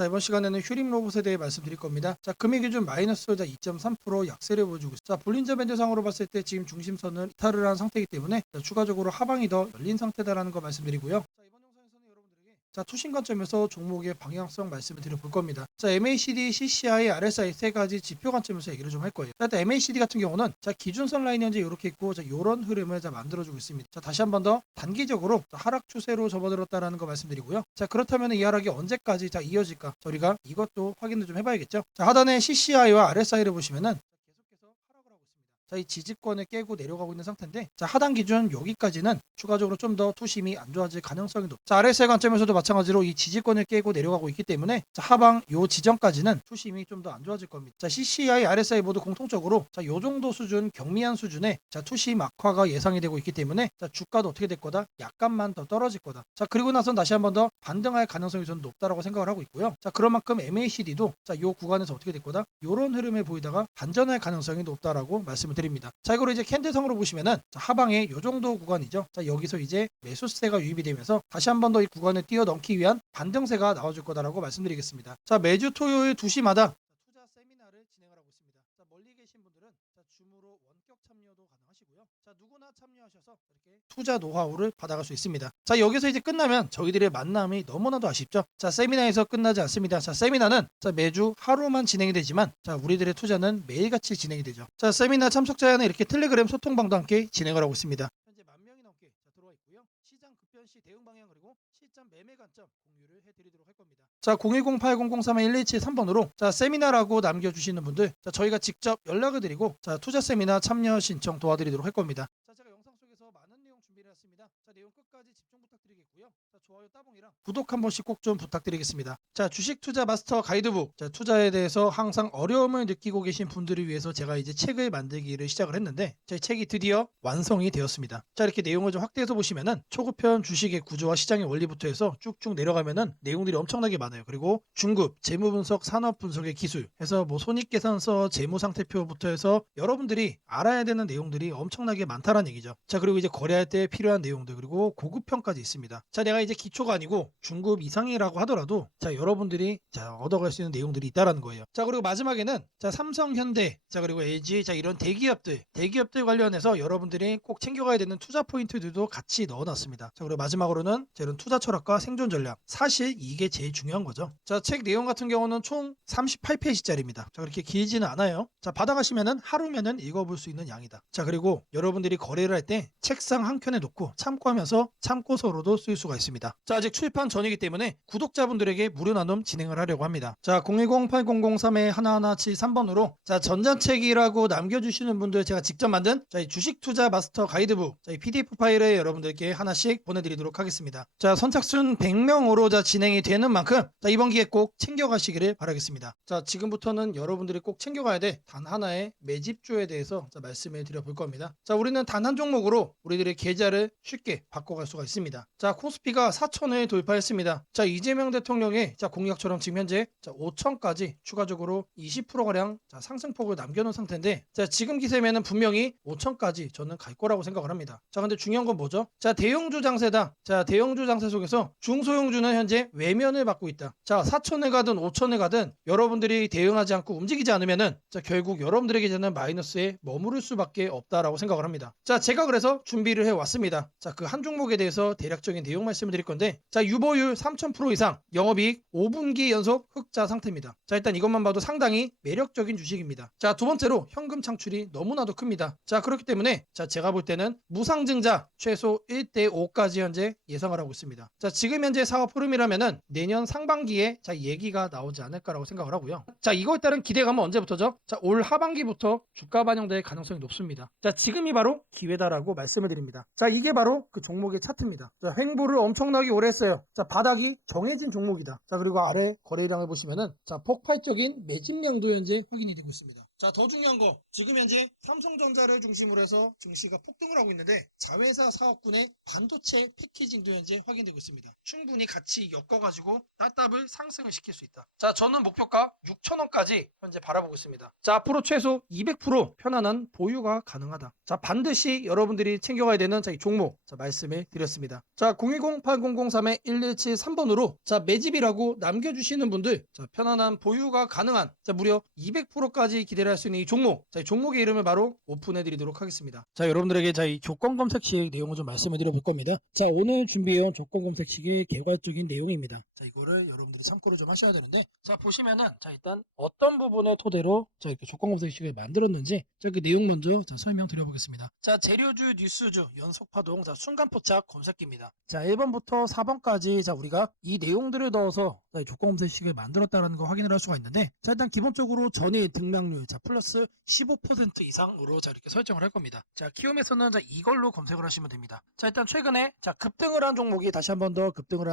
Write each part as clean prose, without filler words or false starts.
자, 이번 시간에는 휴림 로봇에 대해 말씀드릴 겁니다. 자, 금일 기준 마이너스 2.3% 약세를 보여주고 있습니다. 자, 볼린저 밴드상으로 봤을 때 지금 중심선을 이탈을 한 상태이기 때문에 추가적으로 하방이 더 열린 상태다라는 거 말씀드리고요. 자, 이번 영상에서는 여러분들에게 투신 관점에서 종목의 방향성 말씀을 드려볼 겁니다. 자, MACD, CCI, RSI 세 가지 지표 관점에서 얘기를 좀 할 거예요. 자, 일단 MACD 같은 경우는 기준선 라인이 현재 이렇게 있고, 이런 흐름을 만들어주고 있습니다. 자, 다시 한 번 더 단기적으로 하락 추세로 접어들었다라는 거 말씀드리고요. 자, 그렇다면 이 하락이 언제까지 이어질까? 우리가 이것도 확인을 좀 해봐야겠죠. 자, 하단에 CCI와 RSI를 보시면은 계속해서 하락을 하고 있습니다. 자, 이 지지권을 깨고 내려가고 있는 상태인데, 자, 하단 기준 여기까지는 추가적으로 좀 더 투심이 안 좋아질 가능성이 높다. 자, RSI 관점에서도 마찬가지로 이 지지권을 깨고 내려가고 있기 때문에, 자, 하방 요 지점까지는 투심이 좀 더 안 좋아질 겁니다. 자, CCI, RSI 모두 공통적으로 요 정도 수준, 경미한 수준의 투심 악화가 예상이 되고 있기 때문에, 자, 주가도 어떻게 될 거다? 약간만 더 떨어질 거다. 자, 그리고 나선 다시 한 번 더 반등할 가능성이 좀 높다라고 생각을 하고 있고요. 자, 그런 만큼 MACD도 요 구간에서 어떻게 될 거다? 요런 흐름을 보이다가 반전할 가능성이 높다라고 말씀을 드립니다. 자, 이거를 이제 캔들성으로 보시면은, 자, 하방에 요 정도 구간이죠. 자, 여기서 이제 매수세가 유입이 되면서 다시 한 번 더 이 구간을 뛰어넘기 위한 반등세가 나와줄 거다라고 말씀드리겠습니다. 자, 매주 토요일 2시마다 투자 세미나를 진행을 하고 있습니다. 자, 멀리 계신 분들은 줌으로 원격 참여도 가능하시고요. 자, 누구나 참여하셔서 이렇게 투자 노하우를 받아갈 수 있습니다. 자, 여기서 이제 끝나면 저희들의 만남이 너무나도 아쉽죠. 자, 세미나에서 끝나지 않습니다. 자, 세미나는 매주 하루만 진행이 되지만, 자, 우리들의 투자는 매일같이 진행이 되죠. 자, 세미나 참석자에는 이렇게 텔레그램 소통방도 함께 진행을 하고 있습니다. 현재 10,000명이 넘게 들어와 있고요. 시장 급변 시 대응 방향 그리고 시점 매매 관점 공유를 해드리도록 할 겁니다. 자, 010-8003-1173번으로 자, 세미나라고 남겨주시는 분들, 자, 저희가 직접 연락을 드리고, 자, 투자 세미나 참여 신청 도와드리도록 할 겁니다. 자, 제가 영상 속에서 많은 내용 준비를 했습니다. 자, 내용 끝까지 집중 부탁드리겠고요. 자, 좋아요 따봉이랑 구독 한 번씩 꼭 좀 부탁드리겠습니다. 자, 주식 투자 마스터 가이드북. 자, 투자에 대해서 항상 어려움을 느끼고 계신 분들을 위해서 제가 이제 책을 만들기를 시작을 했는데, 제 책이 드디어 완성이 되었습니다. 자, 이렇게 내용을 좀 확대해서 보시면은 초급편 주식의 구조와 시장의 원리부터 해서 쭉쭉 내려가면은 내용들이 엄청나게 많아요. 그리고 중급, 재무 분석, 산업 분석의 기술 해서 손익계산서, 재무상태표부터 해서 여러분들이 알아야 되는 내용들이 엄청나게 많다는 얘기죠. 자, 그리고 이제 거래할 때 필요한 내용들, 그리고 고급편까지 있습니다. 자, 내가 이제 기초가 아니고 중급 이상이라고 하더라도, 자, 여러분들이 얻어갈 수 있는 내용들이 있다라는 거예요. 자, 그리고 마지막에는 삼성, 현대, 자, 그리고 LG, 자, 이런 대기업들 관련해서 여러분들이 꼭 챙겨가야 되는 투자 포인트들도 같이 넣어놨습니다. 자, 그리고 마지막으로는 이런 투자 철학과 생존 전략. 사실 이게 제일 중요한 거죠. 자, 책 내용 같은 경우는 총 38페이지짜리입니다. 자, 그렇게 길지는 않아요. 자, 받아가시면은 하루면은 읽어볼 수 있는 양이다. 자, 그리고 여러분들이 거래를 할 때 책상 한 켠에 놓고 참고하면서 참고서로도 쓸 수가 있습니다. 자, 아직 출판 전이기 때문에 구독자분들에게 무료 나눔 진행을 하려고 합니다. 자, 010-8003-1173번으로 자, 전자책이라고 남겨주시는 분들 제가 직접 만든 이 주식 투자 마스터 가이드북, 이 PDF 파일을 여러분들께 하나씩 보내드리도록 하겠습니다. 자, 선착순 100명으로 진행이 되는 만큼 이번 기회 꼭 챙겨가시기를 바라겠습니다. 자, 지금부터는 여러분들이 꼭 챙겨가야 돼 단 하나의 매집주에 대해서 말씀을 드려볼 겁니다. 자, 우리는 단 한 종목으로 우리들의 계좌를 쉽게 바꿔갈 수가 있습니다. 자, 코스피가 4천을 돌파했습니다. 자, 이재명 대통령의 공약처럼 지금 현재 5천까지 추가적으로 20%가량 상승폭을 남겨놓은 상태인데, 자, 지금 기세면은 분명히 5천까지 저는 갈 거라고 생각을 합니다. 자, 근데 중요한 건 뭐죠? 자, 대형주 장세다. 자, 대형주 장세 속에서 중소형주는 현재 외면을 받고 있다. 자, 4천에 가든 5천에 가든 여러분들이 대응하지 않고 움직이지 않으면은 결국 여러분들에게 되는 마이너스에 머무를 수밖에 없다라고 생각을 합니다. 자, 제가 그래서 준비를 해왔습니다. 자, 그 한 종목에 대해서 대략적인 내용 말씀을 드릴 건데, 자, 유보율 3000% 이상, 영업이익 5분기 연속 흑자 상태입니다. 자, 일단 이것만 봐도 상당히 매력적인 주식입니다. 자, 두 번째로 현금 창출이 너무나도 큽니다. 자, 그렇기 때문에 제가 볼 때는 무상증자 최소 1대5까지 현재 예상을 하고 있습니다. 자, 지금 현재 사업 흐름이라면은 내년 상반기에 얘기가 나오지 않을까라고 생각을 하고요. 자, 이거에 따른 기대감은 언제부터죠? 자, 올 하반기부터 주가 반영될 가능성이 높습니다. 자, 지금이 바로 기회다라고 말씀을 드립니다. 자, 이게 바로 그 종목의 차트입니다. 자, 횡보를 엄청나게 오래 했어요. 자, 바닥이 정해진 종목이다. 자, 그리고 아래 거래량을 보시면은 폭발적인 매집량도 현재 확인이 되고 있습니다. 자, 더 중요한 거. 지금 현재 삼성전자를 중심으로 해서 증시가 폭등을 하고 있는데 자회사 사업군의 반도체 패키징도 현재 확인되고 있습니다. 충분히 같이 엮어가지고 따따블 상승을 시킬 수 있다. 자, 저는 목표가 6,000원까지 현재 바라보고 있습니다. 자, 앞으로 최소 200% 편안한 보유가 가능하다. 자, 반드시 여러분들이 챙겨가야 되는 이 종목 말씀을 드렸습니다. 자, 010-8003-1173번으로 자, 매집이라고 남겨주시는 분들 편안한 보유가 가능한 무려 200%까지 기대를 할 수 있는 이 종목, 이 종목의 이름을 바로 오픈해 드리도록 하겠습니다. 자, 여러분들에게 이 조건 검색식 내용을 좀 말씀을 드려볼 겁니다. 자, 오늘 준비해온 조건 검색식의 개괄적인 내용입니다. 자, 이거를 여러분들이 참고를 좀 하셔야 되는데, 자, 보시면은 일단 어떤 부분을 토대로 이렇게 조건 검색식을 만들었는지 그 내용 먼저 설명드려보겠습니다. 자, 재료주, 뉴스주, 연속파동, 순간포착 검색기입니다. 자, 1번부터 4번까지 우리가 이 내용들을 넣어서 조건 검색식을 만들었다는 거 확인을 할 수가 있는데, 자, 일단 기본적으로 전일 등락률 플러스 15% 이상으로 이렇게 설정을 할 겁니다. 자, 키움에서는 이걸로 검색을 하시면 됩니다. 자, 일단 최근에 급등을 한 종목이 다시 한 번 더 급등을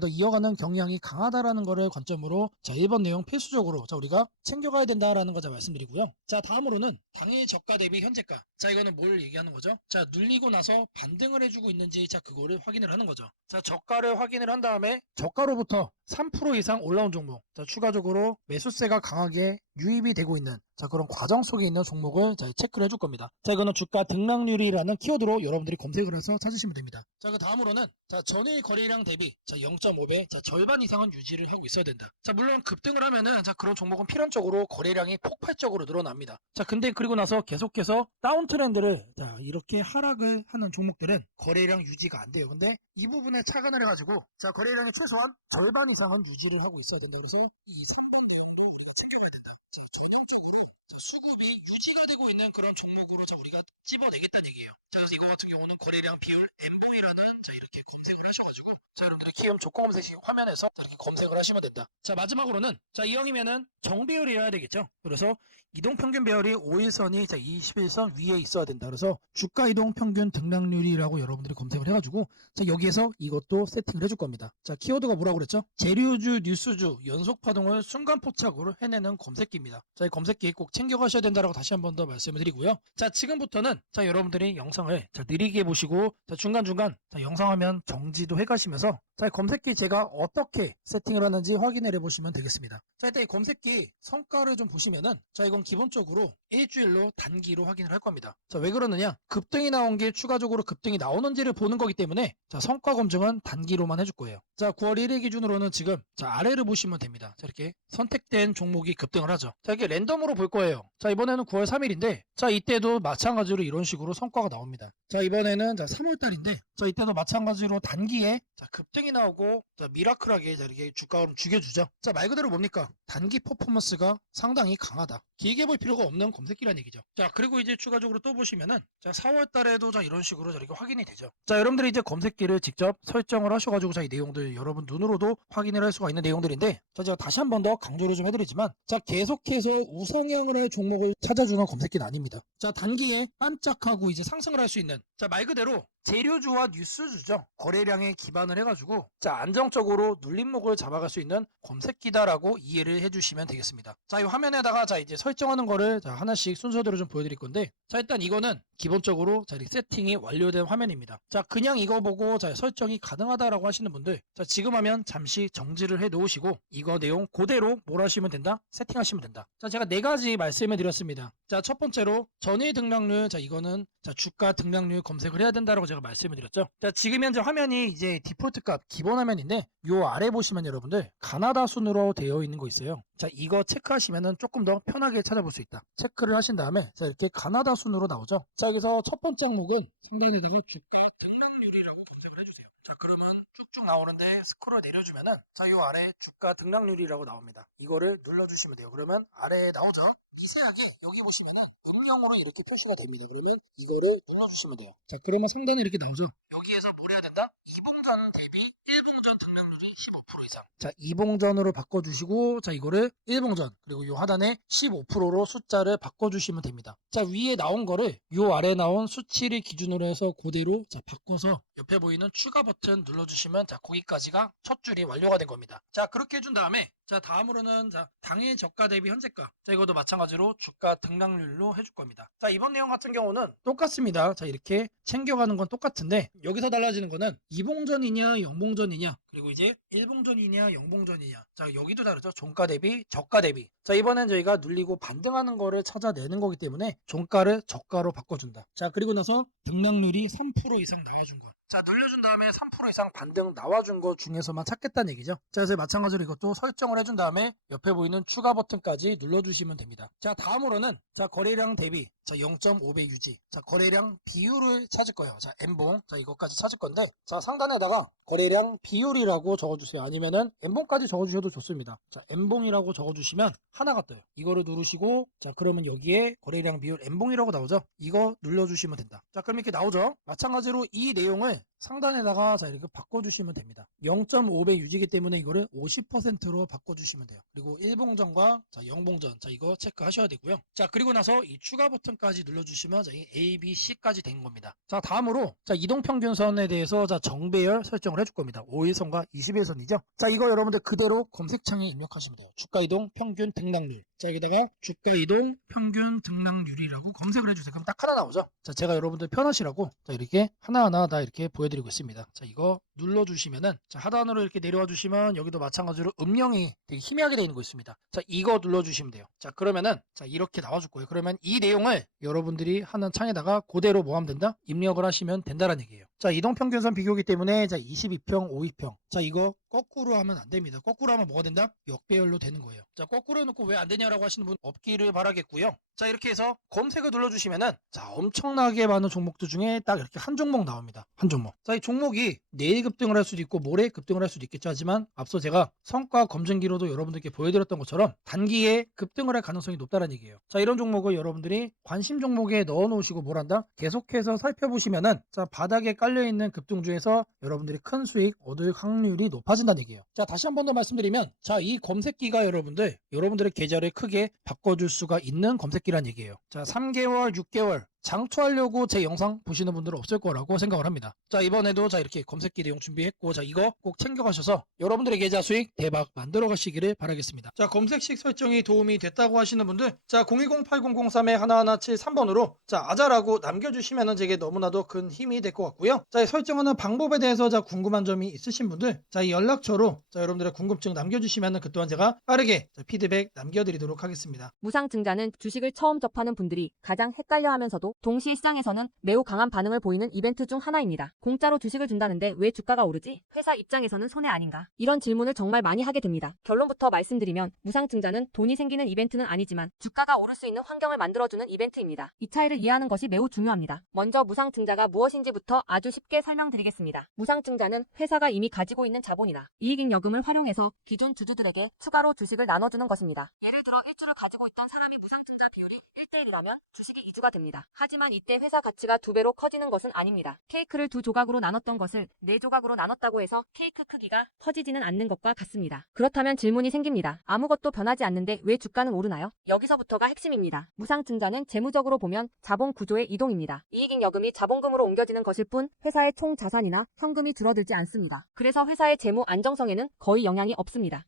더 이어가는 경향이 강하다라는 거를 관점으로 1번 내용 필수적으로 우리가 챙겨가야 된다라는 거 말씀드리고요. 자, 다음으로는 당일 저가 대비 현재가. 자, 이거는 뭘 얘기하는 거죠? 자, 눌리고 나서 반등을 해주고 있는지 그거를 확인을 하는 거죠. 자, 저가를 확인을 한 다음에 저가로부터 3% 이상 올라온 종목, 추가적으로 매수세가 강하게 유입이 되고 있는 그런 과정 속에 있는 종목을 체크를 해줄 겁니다. 자, 이거는 주가 등락률이라는 키워드로 여러분들이 검색을 해서 찾으시면 됩니다. 자, 그 다음으로는 전일 거래량 대비 0.5배 절반 이상은 유지를 하고 있어야 된다. 자, 물론 급등을 하면은 그런 종목은 필연적으로 거래량이 폭발적으로 늘어납니다. 자, 근데 그리고 나서 계속해서 다운 트렌드를 이렇게 하락을 하는 종목들은 거래량 유지가 안 돼요. 근데 이 부분에 착안을 해가지고 거래량의 최소한 절반 이상은 유지를 하고 있어야 된다. 그래서 이 3번 내용도 우리가 챙겨가야 된다. 자, 전형적으로 수급이 유지가 되고 있는 그런 종목으로 우리가 찝어내겠다는 얘기예요. 자, 그래서 이거 같은 경우는 거래량 비율 MV라는 이렇게 검색을 하셔가지고 여러분들의 키움 조건 검색식 화면에서 이렇게 검색을 하시면 된다. 자, 마지막으로는 이형이면은 정배열이어야 되겠죠. 그래서 이동평균 배열이 5일선이 21선 위에 있어야 된다. 그래서 주가 이동평균 등락률이라고 여러분들이 검색을 해가지고 여기에서 이것도 세팅을 해줄 겁니다. 자, 키워드가 뭐라고 그랬죠? 재료주, 뉴스주, 연속파동을 순간포착으로 해내는 검색기입니다. 자, 이 검색기 꼭 챙겨가셔야 된다라고 다시 한 번 더 말씀을 드리고요. 자, 지금부터는 여러분들이 영상을 느리게 보시고 중간중간 영상 화면 정지도 해가시면서 검색기 제가 어떻게 세팅을 하는지 확인을 해보시면 되겠습니다. 자, 일단 이 검색기 성과를 좀 보시면은 이건 기본적으로 일주일로 단기로 확인을 할 겁니다. 자, 왜 그러느냐? 급등이 나온 게 추가적으로 급등이 나오는지를 보는 거기 때문에 성과 검증은 단기로만 해줄 거예요. 자, 9월 1일 기준으로는 지금 아래를 보시면 됩니다. 자, 이렇게 선택된 종목이 급등을 하죠. 자, 이렇게 랜덤으로 볼 거예요. 자, 이번에는 9월 3일인데 이때도 마찬가지로 이런 식으로 성과가 나옵니다. 자, 이번에는 3월 달인데 이때도 마찬가지로 단기에 급등이 나오고 미라클하게 이렇게 주가를 죽여주죠. 자, 말 그대로 뭡니까? 단기 퍼포먼스가 상당히 강하다. 길게 볼 필요가 없는 검색기란 얘기죠. 자, 그리고 이제 추가적으로 또 보시면은 4월 달에도 이런 식으로 이렇게 확인이 되죠. 자, 여러분들이 이제 검색기를 직접 설정을 하셔가지고 이 내용들 여러분 눈으로도 확인을 할 수가 있는 내용들인데 제가 다시 한 번 더 강조를 좀 해드리지만 계속해서 우상향을 할 종목을 찾아주는 검색기는 아닙니다. 자, 단기에 반짝하고 이제 상승을 할 수 있는 말 그대로 재료주와 뉴스주죠. 거래량에 기반을 해가지고 안정적으로 눌림목을 잡아갈 수 있는 검색기다라고 이해를 해주시면 되겠습니다. 자, 이 화면에다가 이제 설정하는 거를 하나씩 순서대로 좀 보여드릴 건데 일단 이거는 기본적으로 이렇게 세팅이 완료된 화면입니다. 자, 그냥 이거 보고 설정이 가능하다라고 하시는 분들 지금 하면 잠시 정지를 해 놓으시고 이거 내용 그대로 뭘 하시면 된다? 세팅하시면 된다. 자, 제가 4가지 말씀을 드렸습니다. 자, 첫 번째로 전일 등락률 이거는 주가 등락률 검색을 해야 된다라고 제가 말씀을 드렸죠. 자, 지금 현재 화면이 이제 디폴트 값 기본 화면인데 요 아래 보시면 여러분들 가나다 순으로 되어 있는 거 있어요. 자, 이거 체크하시면은 조금 더 편하게 찾아볼 수 있다. 체크를 하신 다음에 이렇게 가나다 순으로 나오죠. 자, 여기서 첫 번째 항목은 상단에다가 주가 등락률이라고 검색을 해주세요. 자, 그러면 쭉쭉 나오는데 스크롤 내려주면은 요 아래 주가 등락률이라고 나옵니다. 이거를 눌러주시면 돼요. 그러면 아래에 나오죠. 미세하게 여기 보시면은 음영으로 이렇게 표시가 됩니다. 그러면 이거를 눌러주시면 돼요. 자, 그러면 상단에 이렇게 나오죠. 여기에서 뭘 해야 된다? 2봉전 대비 1봉전 등락률이 15% 이상. 자, 2봉전으로 바꿔주시고 이거를 1봉전 그리고 요 하단에 15%로 숫자를 바꿔주시면 됩니다. 자, 위에 나온 거를 요 아래 나온 수치를 기준으로 해서 그대로 바꿔서 옆에 보이는 추가 버튼 눌러주시면 거기까지가 첫 줄이 완료가 된 겁니다. 자, 그렇게 해준 다음에 자, 다음으로는 당일 저가 대비 현재가. 자, 이것도 마찬가지로 주가 등락률로 해줄 겁니다. 자, 이번 내용 같은 경우는 똑같습니다. 자, 이렇게 챙겨가는 건 똑같은데 여기서 달라지는 거는 이봉전이냐 영봉전이냐, 그리고 이제 일봉전이냐 영봉전이냐. 자, 여기도 다르죠. 종가 대비 저가 대비. 자, 이번엔 저희가 눌리고 반등하는 거를 찾아내는 거기 때문에 종가를 저가로 바꿔준다. 자, 그리고 나서 등락률이 3% 이상 나와준 거. 자, 눌려준 다음에 3% 이상 반등 나와준 거 중에서만 찾겠다는 얘기죠. 자, 그래서 마찬가지로 이것도 설정을 해준 다음에 옆에 보이는 추가 버튼까지 눌러주시면 됩니다. 자, 다음으로는 거래량 대비 0.5배 유지. 자, 거래량 비율을 찾을 거예요. 자, N봉. 자, 이것까지 찾을 건데, 자, 상단에다가 거래량 비율이라고 적어주세요. 아니면은 N봉까지 적어주셔도 좋습니다. 자, N봉이라고 적어주시면 하나가 떠요. 이거를 누르시고, 자, 그러면 여기에 거래량 비율 N봉이라고 나오죠? 이거 눌러주시면 된다. 자, 그럼 이렇게 나오죠? 마찬가지로 이 내용을 상단에다가 이렇게 바꿔주시면 됩니다. 0.5배 유지기 때문에 이거를 50%로 바꿔주시면 돼요. 그리고 1봉전과 영봉전. 자, 이거 체크하셔야 되고요. 자, 그리고 나서 이 추가 버튼까지 눌러주시면 이 A, B, C까지 된 겁니다. 자, 다음으로 이동평균선에 대해서 정배열 설정을 해줄 겁니다. 5일선과 20일선이죠. 자, 이거 여러분들 그대로 검색창에 입력하시면 돼요. 주가이동 평균 등락률. 자, 여기다가 주가이동 평균 등락률이라고 검색을 해주세요. 그럼 딱 하나 나오죠. 자, 제가 여러분들 편하시라고 이렇게 하나하나 다 이렇게 보여드리고 있습니다. 자, 이거 눌러주시면은 하단으로 이렇게 내려와 주시면 여기도 마찬가지로 음영이 되게 희미하게 되어 있는 거 있습니다. 자, 이거 눌러주시면 돼요. 자, 그러면은 이렇게 나와줄 거예요. 그러면 이 내용을 여러분들이 하는 창에다가 그대로 뭐하면 된다? 입력을 하시면 된다는 얘기예요. 자, 이동평균선 비교기 때문에 22평, 5위평. 자, 이거 거꾸로 하면 안 됩니다. 거꾸로 하면 뭐가 된다? 역배열로 되는 거예요. 자, 거꾸로 해놓고 왜 안 되냐라고 하시는 분 없기를 바라겠고요. 자, 이렇게 해서 검색을 눌러주시면은 엄청나게 많은 종목들 중에 딱 이렇게 한 종목 나옵니다. 한 종목. 자, 이 종목이 내일 급등을 할 수도 있고 모레 급등을 할 수도 있겠죠. 하지만 앞서 제가 성과 검증기로도 여러분들께 보여드렸던 것처럼 단기에 급등을 할 가능성이 높다는 얘기예요. 자, 이런 종목을 여러분들이 관심 종목에 넣어 놓으시고 뭘 한다? 계속해서 살펴보시면은 바닥에 깔려있는 급등 중에서 여러분들이 큰 수익 얻을 확률이 높아진다는 얘기예요. 자, 다시 한 번 더 말씀드리면 이 검색기가 여러분들의 계좌를 크게 바꿔줄 수가 있는 검색기란 얘기예요. 자, 3개월, 6개월 장투하려고 제 영상 보시는 분들은 없을 거라고 생각을 합니다. 자, 이번에도 이렇게 검색기 내용 준비했고, 이거 꼭 챙겨가셔서 여러분들의 계좌 수익 대박 만들어 가시기를 바라겠습니다. 자, 검색식 설정이 도움이 됐다고 하시는 분들, 010-8003-1173번으로 아자라고 남겨주시면 제게 너무나도 큰 힘이 될 것 같고요. 자, 이 설정하는 방법에 대해서 궁금한 점이 있으신 분들, 이 연락처로 여러분들의 궁금증 남겨주시면 그 또한 제가 빠르게 피드백 남겨드리도록 하겠습니다. 무상증자는 주식을 처음 접하는 분들이 가장 헷갈려하면서도 동시에 시장에서는 매우 강한 반응을 보이는 이벤트 중 하나입니다. 공짜로 주식을 준다는데 왜 주가가 오르지? 회사 입장에서는 손해 아닌가? 이런 질문을 정말 많이 하게 됩니다. 결론부터 말씀드리면 무상증자는 돈이 생기는 이벤트는 아니지만 주가가 오를 수 있는 환경을 만들어주는 이벤트입니다. 이 차이를 이해하는 것이 매우 중요합니다. 먼저 무상증자가 무엇인지부터 아주 쉽게 설명드리겠습니다. 무상증자는 회사가 이미 가지고 있는 자본이나 이익잉여금을 활용해서 기존 주주들에게 추가로 주식을 나눠주는 것입니다. 예를 들어 1주를 가지고 있던 사람이 무상증자 비율이 1대1이라면 주식이 2주가 됩니다. 하지만 이때 회사 가치가 2배로 커지는 것은 아닙니다. 케이크를 2조각으로 나눴던 것을 4조각으로 나눴다고 해서 케이크 크기가 커지지는 않는 것과 같습니다. 그렇다면 질문이 생깁니다. 아무것도 변하지 않는데 왜 주가는 오르나요? 여기서부터가 핵심입니다. 무상증자는 재무적으로 보면 자본 구조의 이동입니다. 이익잉여금이 자본금으로 옮겨지는 것일 뿐 회사의 총 자산이나 현금이 줄어들지 않습니다. 그래서 회사의 재무 안정성에는 거의 영향이 없습니다.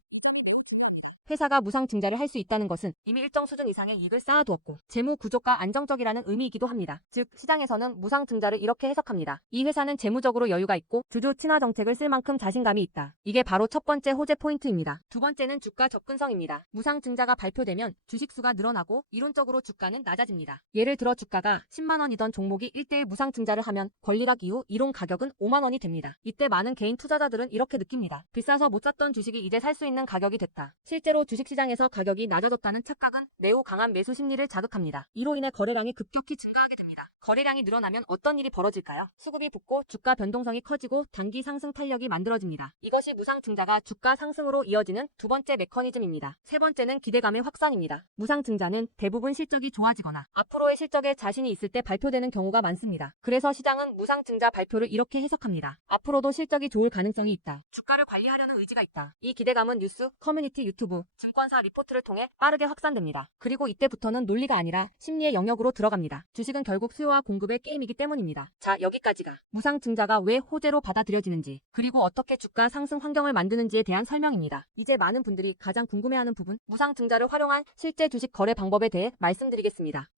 회사가 무상증자를 할 수 있다는 것은 이미 일정 수준 이상의 이익을 쌓아두었고 재무 구조가 안정적이라는 의미이기도 합니다. 즉 시장에서는 무상증자를 이렇게 해석합니다. 이 회사는 재무적으로 여유가 있고 주주 친화 정책을 쓸 만큼 자신감이 있다. 이게 바로 첫 번째 호재 포인트입니다. 두 번째는 주가 접근성입니다. 무상증자가 발표되면 주식수가 늘어나고 이론적으로 주가는 낮아집니다. 예를 들어 주가가 10만 원이던 종목이 1대1 무상증자를 하면 권리락 이후 이론 가격은 5만 원이 됩니다. 이때 많은 개인 투자자들은 이렇게 느낍니다. 비싸서 못 샀던 주식이 이제 살 수 있는 가격이 됐다. 실제로 주식시장에서 가격이 낮아졌다는 착각은 매우 강한 매수 심리를 자극합니다. 이로 인해 거래량이 급격히 증가하게 됩니다. 거래량이 늘어나면 어떤 일이 벌어질까요? 수급이 붙고 주가 변동성이 커지고 단기 상승 탄력이 만들어집니다. 이것이 무상증자가 주가 상승으로 이어지는 두 번째 메커니즘입니다. 세 번째는 기대감의 확산입니다. 무상증자는 대부분 실적이 좋아지거나 앞으로의 실적에 자신이 있을 때 발표되는 경우가 많습니다. 그래서 시장은 무상증자 발표를 이렇게 해석합니다. 앞으로도 실적이 좋을 가능성이 있다. 주가를 관리하려는 의지가 있다. 이 기대감은 뉴스, 커뮤니티, 유튜브, 증권사 리포트를 통해 빠르게 확산됩니다. 그리고 이때부터는 논리가 아니라 심리의 영역으로 들어갑니다. 주식은 결국 수요와 공급의 게임이기 때문입니다. 자, 여기까지가 무상증자가 왜 호재로 받아들여지는지, 그리고 어떻게 주가 상승 환경을 만드는지에 대한 설명입니다. 이제 많은 분들이 가장 궁금해하는 부분, 무상증자를 활용한 실제 주식 거래 방법에 대해 말씀드리겠습니다.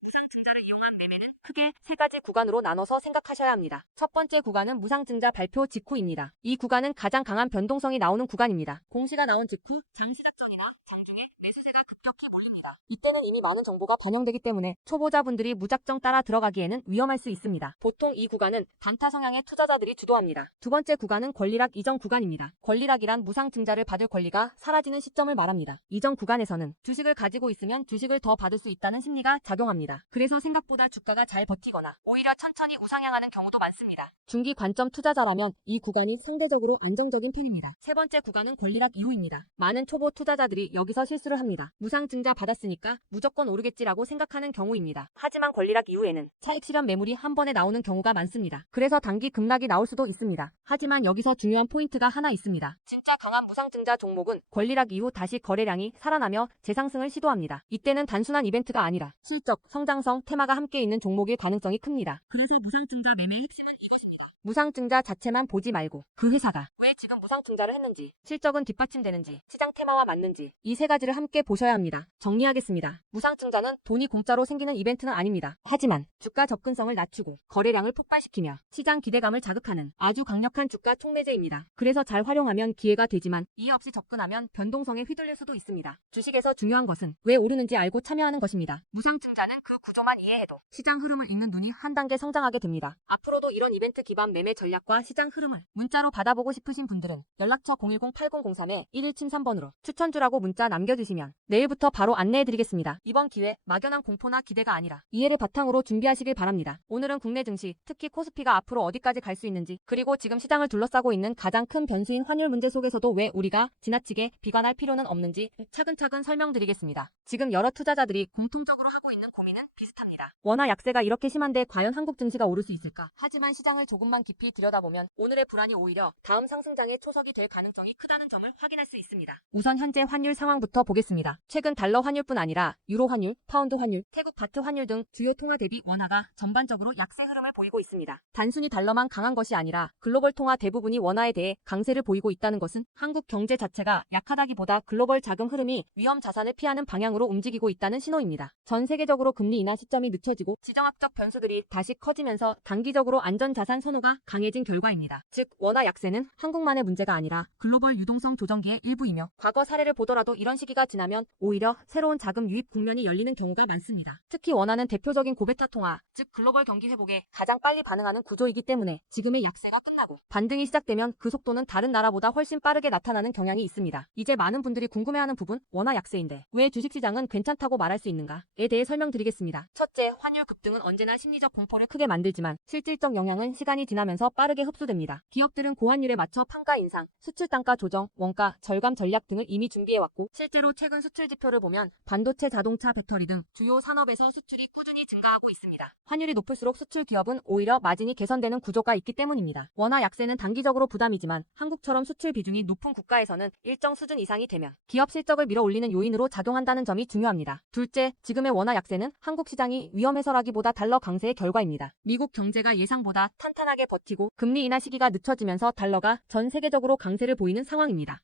크게 세 가지 구간으로 나눠서 생각하셔야 합니다. 첫 번째 구간은 무상증자 발표 직후입니다. 이 구간은 가장 강한 변동성이 나오는 구간입니다. 공시가 나온 직후 장 시작 전이나 장중에 매수세가 급격히 몰립니다. 이때는 이미 많은 정보가 반영되기 때문에 초보자분들이 무작정 따라 들어가기에는 위험할 수 있습니다. 보통 이 구간은 단타 성향의 투자자들이 주도합니다. 두 번째 구간은 권리락 이전 구간입니다. 권리락이란 무상증자를 받을 권리가 사라지는 시점을 말합니다. 이전 구간에서는 주식을 가지고 있으면 주식을 더 받을 수 있다는 심리가 작용합니다. 그래서 생각보다 주가가 잘 버티거나 오히려 천천히 우상향하는 경우도 많습니다. 중기 관점 투자자라면 이 구간이 상대적으로 안정적인 편입니다. 세 번째 구간은 권리락 이후입니다. 많은 초보 투자자들이 여기서 실수를 합니다. 무상증자 받았으니까 무조건 오르겠지라고 생각하는 경우입니다. 하지만 권리락 이후에는 차익 실현 매물이 한 번에 나오는 경우가 많습니다. 그래서 단기 급락이 나올 수도 있습니다. 하지만 여기서 중요한 포인트가 하나 있습니다. 진짜 강한 무상증자 종목은 권리락 이후 다시 거래량이 살아나며 재상승을 시도합니다. 이때는 단순한 이벤트가 아니라 실적, 성장성, 테마가 함께 있는 종목일 가능성이 큽니다. 그래서 무상증자 매매의 핵심은 이것입니다. 무상증자 자체만 보지 말고 그 회사가 왜 지금 무상증자를 했는지, 실적은 뒷받침되는지, 시장 테마와 맞는지 이 세 가지를 함께 보셔야 합니다. 정리하겠습니다. 무상증자는 돈이 공짜로 생기는 이벤트는 아닙니다. 하지만 주가 접근성을 낮추고 거래량을 폭발시키며 시장 기대감을 자극하는 아주 강력한 주가 촉매제입니다. 그래서 잘 활용하면 기회가 되지만 이해 없이 접근하면 변동성에 휘둘릴 수도 있습니다. 주식에서 중요한 것은 왜 오르는지 알고 참여하는 것입니다. 무상증자는 그 구조만 이해해도 시장 흐름을 읽는 눈이 한 단계 성장하게 됩니다. 앞으로도 이런 이벤트 기반 매매 전략과 시장 흐름을 문자로 받아보고 싶으신 분들은 연락처 010-8003-1173번으로 추천주라고 문자 남겨주시면 내일부터 바로 안내해드리겠습니다. 이번 기회 막연한 공포나 기대가 아니라 이해를 바탕으로 준비하시길 바랍니다. 오늘은 국내 증시, 특히 코스피가 앞으로 어디까지 갈 수 있는지, 그리고 지금 시장을 둘러싸고 있는 가장 큰 변수인 환율 문제 속에서도 왜 우리가 지나치게 비관할 필요는 없는지 차근차근 설명드리겠습니다. 지금 여러 투자자들이 공통적으로 하고 있는 고민은 비슷합니다. 원화 약세가 이렇게 심한데 과연 한국 증시가 오를 수 있을까? 하지만 시장을 조금만 깊이 들여다보면 오늘의 불안이 오히려 다음 상승장의 초석이 될 가능성이 크다는 점을 확인할 수 있습니다. 우선 현재 환율 상황부터 보겠습니다. 최근 달러 환율뿐 아니라 유로 환율, 파운드 환율, 태국 바트 환율 등 주요 통화 대비 원화가 전반적으로 약세 흐름을 보이고 있습니다. 단순히 달러만 강한 것이 아니라 글로벌 통화 대부분이 원화에 대해 강세를 보이고 있다는 것은 한국 경제 자체가 약하다기보다 글로벌 자금 흐름이 위험 자산을 피하는 방향으로 움직이고 있다는 신호입니다. 전 세계적으로 금리 인하 시점이 늦춰지고 지정학적 변수들이 다시 커지면서 단기적으로 안전자산 선호가 강해진 결과입니다. 즉 원화 약세는 한국만의 문제가 아니라 글로벌 유동성 조정기의 일부이며 과거 사례를 보더라도 이런 시기가 지나면 오히려 새로운 자금 유입 국면이 열리는 경우가 많습니다. 특히 원화는 대표적인 고베타 통화, 즉 글로벌 경기 회복에 가장 빨리 반응하는 구조이기 때문에 지금의 약세가 끝나고 반등이 시작되면 그 속도는 다른 나라보다 훨씬 빠르게 나타나는 경향이 있습니다. 이제 많은 분들이 궁금해하는 부분, 원화 약세인데 왜 주식시장은 괜찮다고 말할 수 있는가에 대해 설명드리겠습니다. 첫째, 환율 급등은 언제나 심리적 공포를 크게 만들지만 실질적 영향은 시간이 지나면서 빠르게 흡수됩니다. 기업들은 고환율에 맞춰 판가 인상, 수출 단가 조정, 원가 절감 전략 등을 이미 준비해왔고 실제로 최근 수출 지표를 보면 반도체, 자동차, 배터리 등 주요 산업에서 수출이 꾸준히 증가하고 있습니다. 환율이 높을수록 수출 기업은 오히려 마진이 개선되는 구조가 있기 때문입니다. 원화 약세는 단기적으로 부담이지만 한국처럼 수출 비중이 높은 국가에서는 일정 수준 이상이 되면 기업 실적을 밀어올리는 요인으로 작용한다는 점이 중요합니다. 둘째, 지금의 원화 약세는 한국 시장이 위험해서라기보다 달러 강세의 결과입니다. 미국 경제가 예상보다 탄탄하게 버티고 금리 인하 시기가 늦춰지면서 달러가 전 세계적으로 강세를 보이는 상황입니다.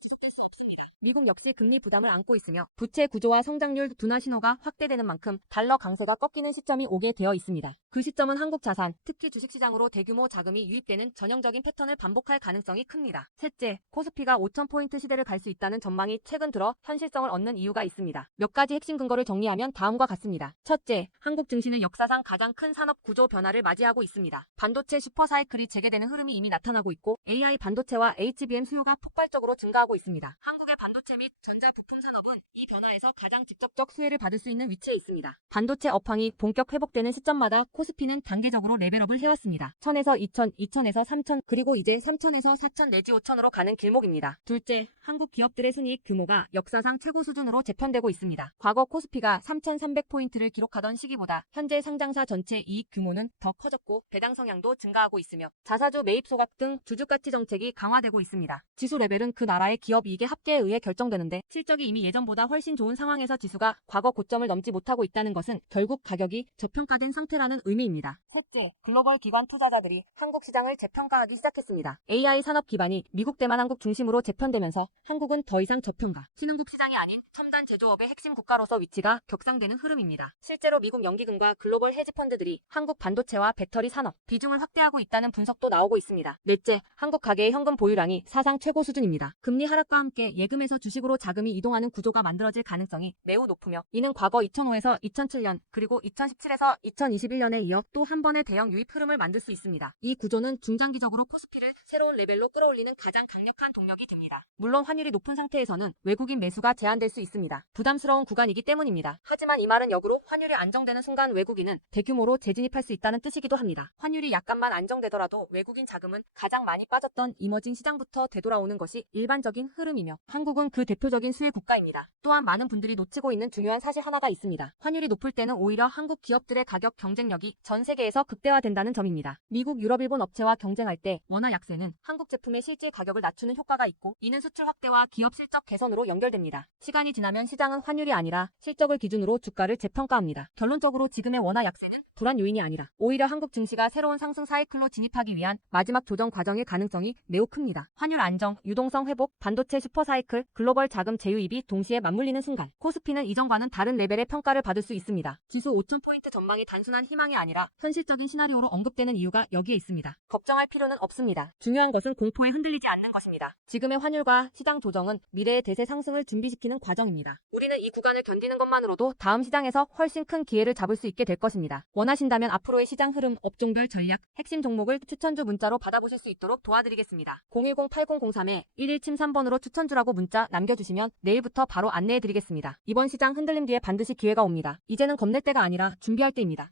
지속될 수 없습니다. 미국 역시 금리 부담을 안고 있으며 부채 구조와 성장률 둔화 신호가 확대되는 만큼 달러 강세가 꺾이는 시점이 오게 되어 있습니다. 그 시점은 한국 자산, 특히 주식시장으로 대규모 자금이 유입되는 전형적인 패턴을 반복할 가능성이 큽니다. 셋째, 코스피가 5,000포인트 시대를 갈 수 있다는 전망이 최근 들어 현실성을 얻는 이유가 있습니다. 몇 가지 핵심 근거를 정리하면 다음과 같습니다. 첫째, 한국 증시는 역사상 가장 큰 산업 구조 변화를 맞이하고 있습니다. 반도체 슈퍼사이클이 재개되는 흐름이 이미 나타나고 있고 AI 반도체와 HBM 수요가 폭발적으로 증가하고 있습니다. 한국의 반도체 및 전자 부품 산업은 이 변화에서 가장 직접적 수혜를 받을 수 있는 위치에 있습니다. 반도체 업황이 본격 회복되는 시점마다 코스피는 단계적으로 레벨업을 해왔습니다. 1000에서 2000, 2000에서 3000, 그리고 이제 3000에서 4000 내지 5000으로 가는 길목입니다. 둘째, 한국 기업들의 순이익 규모가 역사상 최고 수준으로 재편되고 있습니다. 과거 코스피가 3300포인트를 기록하던 시기보다 현재 상장사 전체 이익 규모는 더 커졌고 배당 성향도 증가하고 있으며 자사주 매입 소각 등 주주가치 정책이 강화되고 있습니다. 지수 레벨은 그 나라의 기업 이익의 합계에 의해 결정되는데 실적이 이미 예전보다 훨씬 좋은 상황에서 지수가 과거 고점을 넘지 못하고 있다는 것은 결국 가격이 저평가된 상태라는 의미입니다. 셋째, 글로벌 기관 투자자들이 한국 시장을 재평가하기 시작했습니다. AI 산업 기반이 미국 대만 한국 중심으로 재편되면서 한국은 더 이상 저평가, 신흥국 시장이 아닌 첨단 제조업의 핵심 국가로서 위치가 격상되는 흐름입니다. 실제로 미국 연기금과 글로벌 헤지펀드들이 한국 반도체와 배터리 산업 비중을 확대하고 있다는 분석도 나오고 있습니다. 넷째, 한국 가계의 현금 보유량이 사상 최고 수준입니다. 금리 하락과 함께 예금에서 주식으로 자금이 이동하는 구조가 만들어질 가능성이 매우 높으며 이는 과거 2005에서 2007년 그리고 2017에서 2021년에 이어 또 한 번의 대형 유입 흐름을 만들 수 있습니다. 이 구조는 중장기적으로 코스피를 새로운 레벨로 끌어올리는 가장 강력한 동력이 됩니다. 물론 환율이 높은 상태에서는 외국인 매수가 제한될 수 있습니다. 부담스러운 구간이기 때문입니다. 하지만 이 말은 역으로 환율이 안정되는 순간 외국인은 대규모로 재진입할 수 있다는 뜻이기도 합니다. 환율이 약간만 안정되더라도 외국인 자금은 가장 많이 빠졌던 이머징 시장부터 되돌아오는 것이 일반적인 흐름이며 한국은 그 대표적인 수혜 국가입니다. 또한 많은 분들이 놓치고 있는 중요한 사실 하나가 있습니다. 환율이 높을 때는 오히려 한국 기업들의 가격 경쟁력이 전 세계에서 극대화된다는 점입니다. 미국, 유럽, 일본 업체와 경쟁할 때 원화 약세는 한국 제품의 실질 가격을 낮추는 효과가 있고 이는 수출 확대와 기업 실적 개선으로 연결됩니다. 시간이 지나면 시장은 환율이 아니라 실적을 기준으로 주가를 재평가합니다. 결론적으로 지금의 원화 약세는 불안 요인이 아니라 오히려 한국 증시가 새로운 상승 사이클로 진입하기 위한 마지막 조정 과정일 가능성이 매우 큽니다. 환율 안정, 유동성 회복, 반도체 슈퍼 사이클, 글로벌 자금 재유입이 동시에 맞물리는 순간 코스피는 이전과는 다른 레벨의 평가를 받을 수 있습니다. 지수 5,000포인트 전망이 단순한 희망이 아니라 현실적인 시나리오로 언급되는 이유가 여기에 있습니다. 걱정할 필요는 없습니다. 중요한 것은 공포에 흔들리지 않는 것입니다. 지금의 환율과 시장 조정은 미래의 대세 상승을 준비시키는 과정입니다. 우리는 이 구간을 견디는 것만으로도 다음 시장에서 훨씬 큰 기회를 잡을 수 있게 될 것입니다. 원하신다면 앞으로의 시장 흐름, 업종별 전략, 핵심 종목을 추천주 문자로 받아보실 수 있도록 도와드리겠습니다. 010-8003-1173번으로 추천주라고 문자 남겨주시면 내일부터 바로 안내해드리겠습니다. 이번 시장 흔들림 뒤에 반드시 기회가 옵니다. 이제는 겁낼 때가 아니라 준비할 때입니다.